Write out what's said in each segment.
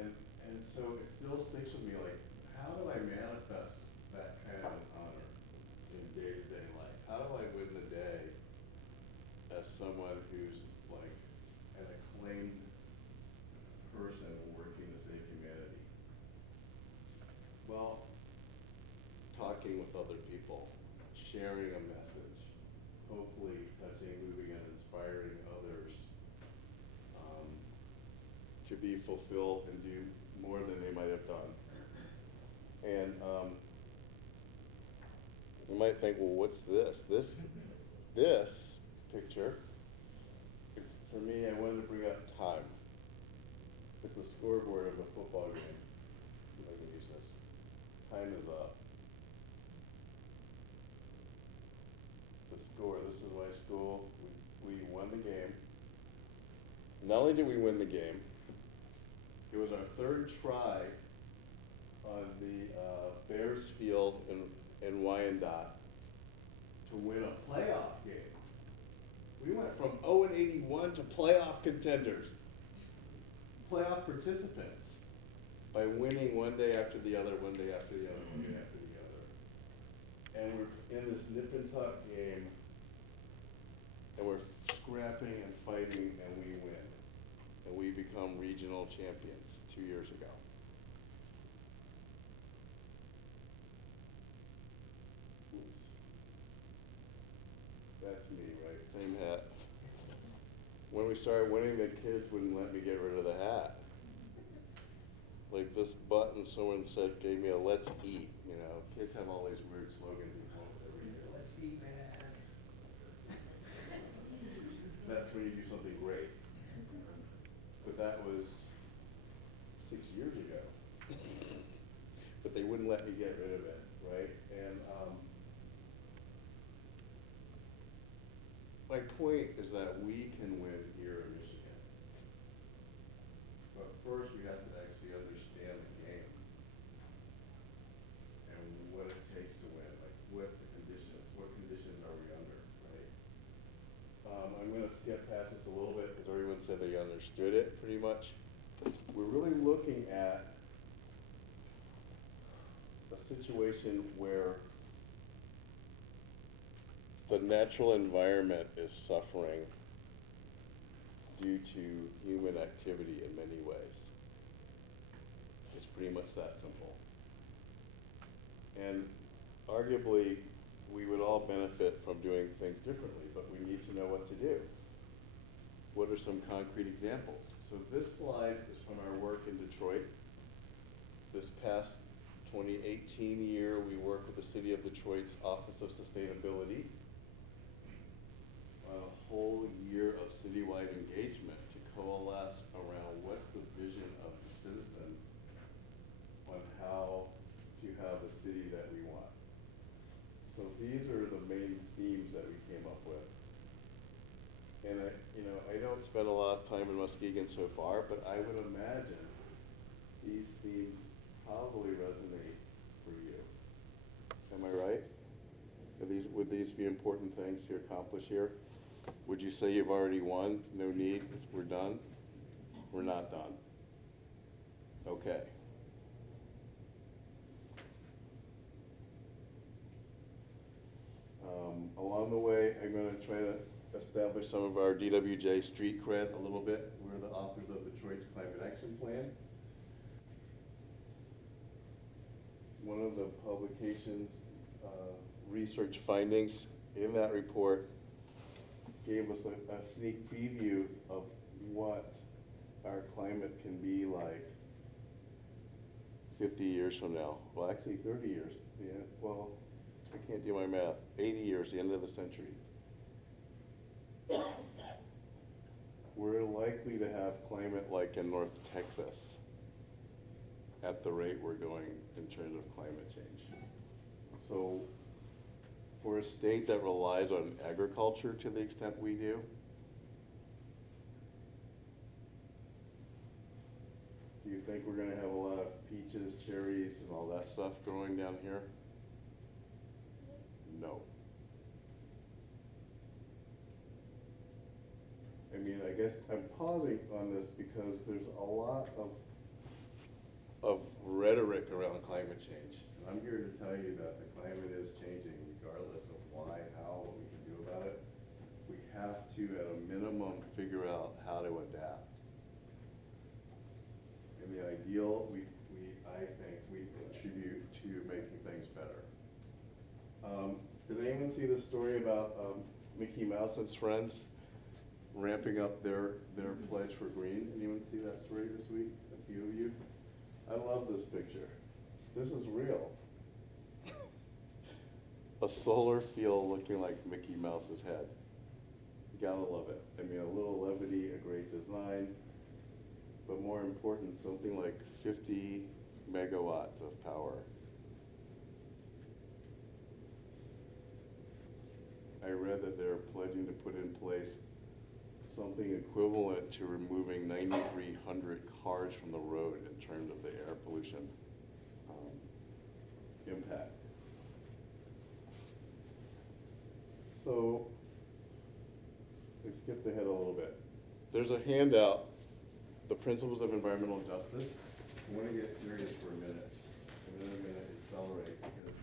And so it still sticks with me, like, how do I manifest that kind of an honor in day-to-day life? How do I win the day as someone who's like an acclaimed person working to save humanity? Well, talking with other people, sharing a message, hopefully touching, moving, and inspiring others to be fulfilled and do more than they might have done. And you might think, well, what's this? This picture, it's, for me, I wanted to bring up time. It's a scoreboard of a football game. See if I can use this. Time is up. The score, this is my school. We won the game. Not only did we win the game, it was our third try on the Bears field in Wyandotte to win a playoff game. We went from 0-81 to playoff contenders, playoff participants, by winning one day after the other, one day after the other, one day after the other. And we're in this nip and tuck game, and we're scrapping and fighting, and we win. And we become regional champions 2 years ago. Oops. That's me, right? Same hat. When we started winning, the kids wouldn't let me get rid of the hat. Like this button, someone said, gave me a "Let's eat." You know, kids have all these weird slogans at home every year. Let's eat, man. That's when you do something great. But that was 6 years ago. But they wouldn't let me get rid of it, right? And my point is that we can win here in Michigan. But first, we have to actually understand the game and what it takes to win. Like, what's the conditions? What conditions are we under, right? I'm going to skip past this a little bit because everyone said they understood it pretty much. We're really looking at a situation where the natural environment is suffering due to human activity in many ways. It's pretty much that simple. And arguably, we would all benefit from doing things differently, but we need to know what to do. What are some concrete examples? So this slide is from our work in Detroit. This past 2018 year, we worked with the City of Detroit's Office of Sustainability on a whole year of citywide engagement to coalesce around what's the vision of the citizens on how to have the city that we want. So these are the main themes that we came up with. And I don't spend a lot of time in Muskegon so far, but I would imagine these themes probably resonate for you. Am I right? Would these be important things to accomplish here? Would you say you've already won? No need, we're done? We're not done. Okay. Along the way, I'm going to try to establish some of our DWJ street cred a little bit. We're the authors of Detroit's Climate Action Plan. One of the publications, research findings in that report gave us a sneak preview of what our climate can be like 50 years from now. Well, actually 30 years. Yeah, well, I can't do my math. 80 years, the end of the century. We're likely to have climate like in North Texas at the rate we're going in terms of climate change. So for a state that relies on agriculture to the extent we do you think we're going to have a lot of peaches, cherries, and all that stuff growing down here? No. I mean, I guess I'm pausing on this because there's a lot of of rhetoric around climate change. And I'm here to tell you that the climate is changing regardless of why, how, what we can do about it. We have to, at a minimum, figure out how to adapt. In the ideal, I think we contribute to making things better. Did anyone see the story about Mickey Mouse and his friends ramping up their pledge for green? Anyone see that story this week? A few of you? I love this picture. This is real. A solar field looking like Mickey Mouse's head. You gotta love it. I mean, a little levity, a great design, but more important, something like 50 megawatts of power. I read that they're pledging to put in place something equivalent to removing 9,300 cars from the road in terms of the air pollution impact. So let's skip ahead a little bit. There's a handout, the Principles of Environmental Justice. I want to get serious for a minute, and then I'm going to accelerate because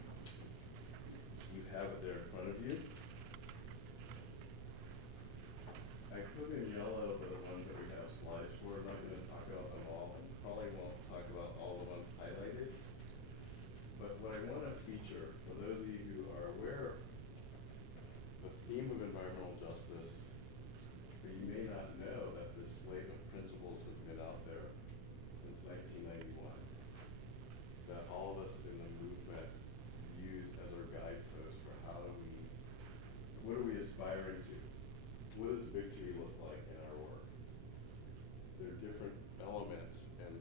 you have it there in front of you. I put in yellow the ones that we have slides for. I'm not going to talk about them all, and probably won't talk about all the ones highlighted. But what I want to feature, for those of you who are aware of the theme of environmental justice, but you may not know that this slate of principles has been out there since 1991, that all of us in the movement use as our guideposts for what are we aspiring to? What does victory look like in our work? There are different elements and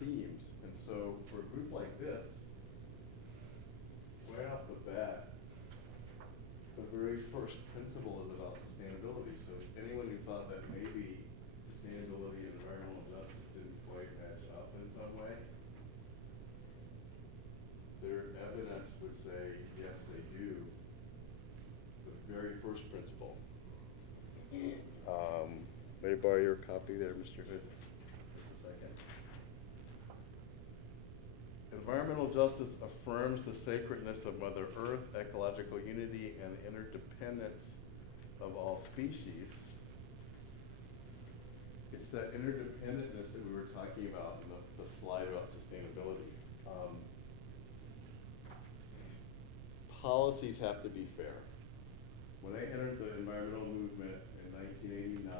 themes. And so for a group like this, right off the bat, the very first principle is about sustainability. So anyone who thought that maybe sustainability and environmental justice didn't quite match up in some way, their evidence would say, yes, they do. The very first principle. May I borrow your copy there, Mr. Hood? Just a second. Environmental justice affirms the sacredness of Mother Earth, ecological unity, and interdependence of all species. It's that interdependentness that we were talking about in the slide about sustainability. Policies have to be fair. When I entered the environmental movement in 1989,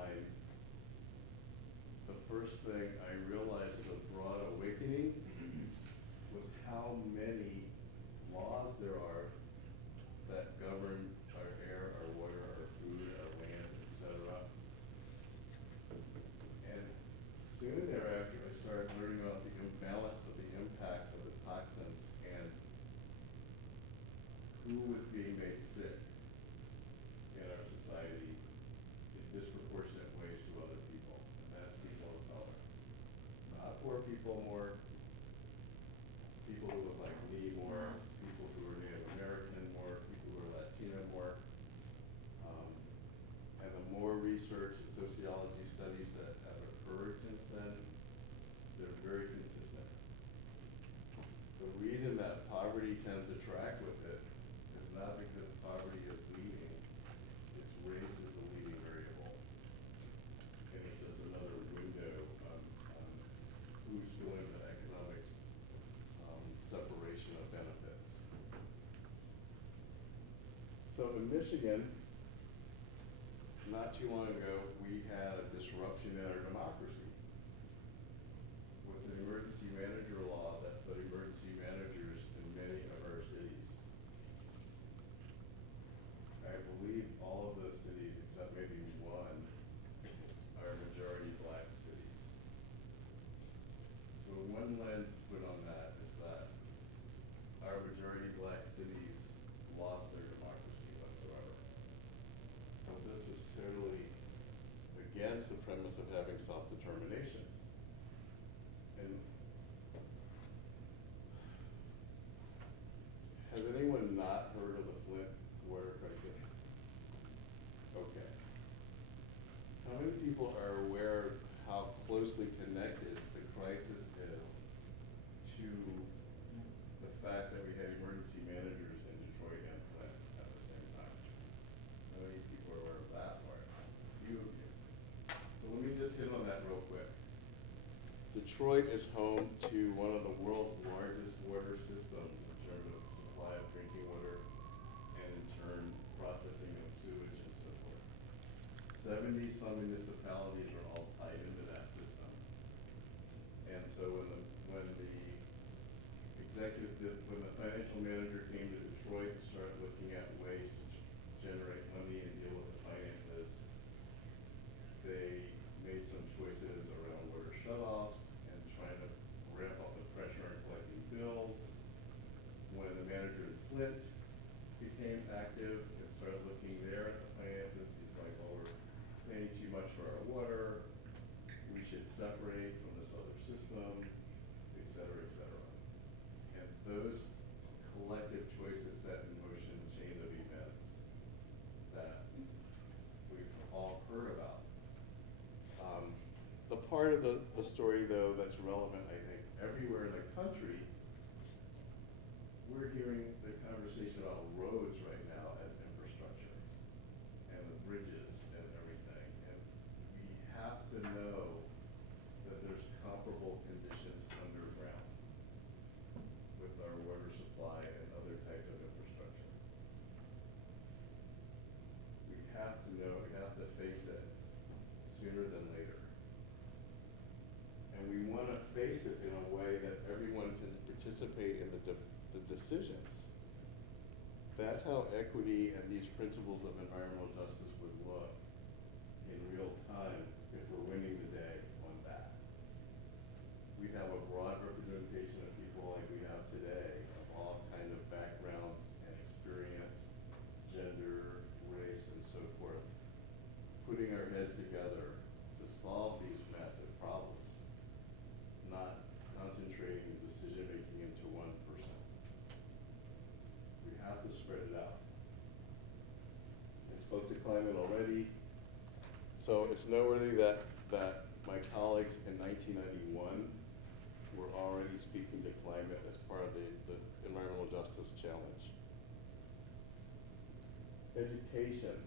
the first thing I realized was a broad awakening was how many laws there are that govern our air, our water, our food, our land, etc. And soon thereafter, I started learning about the imbalance of the impact of the toxins and who was being made sick in our society in disproportionate ways to other people. And that's people of color. Not poor people more, people who look like me more, people who are Native American more, people who are Latino more. And the more research and sociology studies that have occurred since then, they're very consistent. The reason that poverty tends to track with it is not because poverty is leading, it's race is the leading variable. And it's just another window on who's doing the economic separation of benefits. So in Michigan, not too long ago, we had a disruption in our democracy with an emergency manager law that put emergency managers in many of our cities. I believe all of those cities, except maybe one, are majority black cities. So one lens to put on that is that our majority black cities lost their democracy whatsoever. So this was totally against the premise of having self-determination. And has anyone not heard of the Flint water crisis? Okay. How many people are aware of how closely connected the crisis is Detroit is home to one of the world's largest water systems in terms of supply of drinking water and in turn processing of sewage and so forth. 70-some municipalities are all tied into that system. And so when the financial manager came to Detroit and started looking at ways to generate money and deal with the finances, they made some choices around water shutoffs and trying to ramp up the pressure on collecting bills. When the manager in Flint became active and started looking there at the finances, he's like, well, we're paying too much for our water, we should separate from this other system, et cetera, et cetera. And those collective choices set in motion a chain of events that we've all heard about. The part of the story, though, that's relevant, I think, everywhere in the country, we're hearing the conversation about roads right now as infrastructure and the bridges and everything. And we have to know that there's comparable conditions underground with our water supply and other types of infrastructure. We have to know, we have to face it sooner than later. And we want to face it in a way that everyone can participate in the decisions. That's how equity and these principles of environmental justice would look in real time if we're winning the day on that. We have a broad representation of people like we have today, of all kind of backgrounds and experience, gender, race, and so forth, putting our heads together to solve these massive problems, not concentrating decision-making into one person. We have to spread it out. I spoke to climate already, so it's noteworthy that my colleagues in 1991 were already speaking to climate as part of the environmental justice challenge. Education.